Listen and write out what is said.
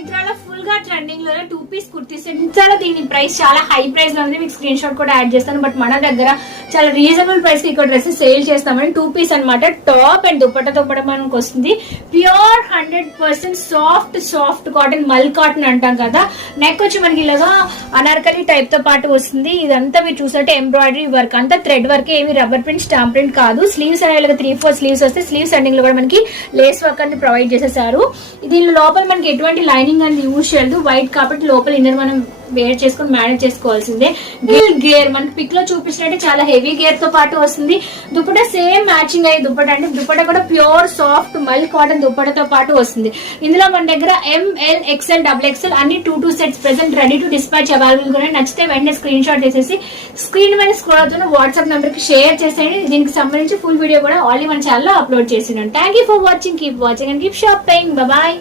మింత్రాలో full గా trending లో 2 piece kurti set. మింత్రాలో దీని ప్రైస్ చాలా హై ప్రైస్ లో ఉంది, మీకు స్క్రీన్ షాట్ కూడా యాడ్ చేస్తాను. బట్ మన దగ్గర చాలా రీజనబుల్ ప్రైస్ కి ఇక్కడ డ్రెస్సెస్ సేల్ చేస్తామని 2 పీస్ అనమాట. టాప్ అండ్ దుపట్టాతో కూడా మనకు వస్తుంది. ప్యూర్ 100% సాఫ్ట్ కాటన్, మల్ కాటన్ అంటాం కదా. నెక్ వచ్చి మనకి ఇలాగా అనార్కలి టైప్ తో పాటు వస్తుంది. ఇదంతా మీరు చూసినట్టే ఎంబ్రాయిడరీ వర్క్, అంతా థ్రెడ్ వర్క్, ఏమి రబ్బర్ ప్రింట్, స్టాంప్ ప్రింట్ కాదు. స్లీవ్స్ అనేవి 3-4 స్లీవ్స్ వస్తే స్లీవ్స్ ఎండింగ్ లో కూడా మనకి లేస్ వర్క్ అనేది ప్రొవైడ్ చేసేసారు. దీని లోపల మనకి ఎటువంటి లైనింగ్ అనేది యూజ్ చేయలేదు. వైట్ కాబట్టి లోపల ఇన్నర్ మనం వేర్ చేసుకుని మేనేజ్ చేసుకోవాల్సిందే. గేర్ మనకి పిక్ లో చూపించినట్టే చాలా హెవీ గేర్ తో పాటు వస్తుంది. దుపట్టా సేమ్ మ్యాచింగ్ అయ్యే దుపట్టా, అంటే దుపట్టా కూడా ప్యూర్ సాఫ్ట్ మల్ కాటన్ దుపట్టాతో పాటు వస్తుంది. ఇందులో మన దగ్గర ML, XL, XXL అన్ని 2 sets present ready to dispatch available గా. నచ్చితే వెంటనే స్క్రీన్ షాట్ చేసేసి స్క్రీన్ మీద స్క్రోల్ అవుతున్న వాట్సాప్ నెంబర్ కి షేర్ చేసేయండి. దీనికి సంబంధించి ఫుల్ వీడియో కూడా ఆల్రెడీ మన ఛానల్ లో అప్లోడ్ చేసినాను. Thank you for watching. Keep watching and keep shopping. Bye.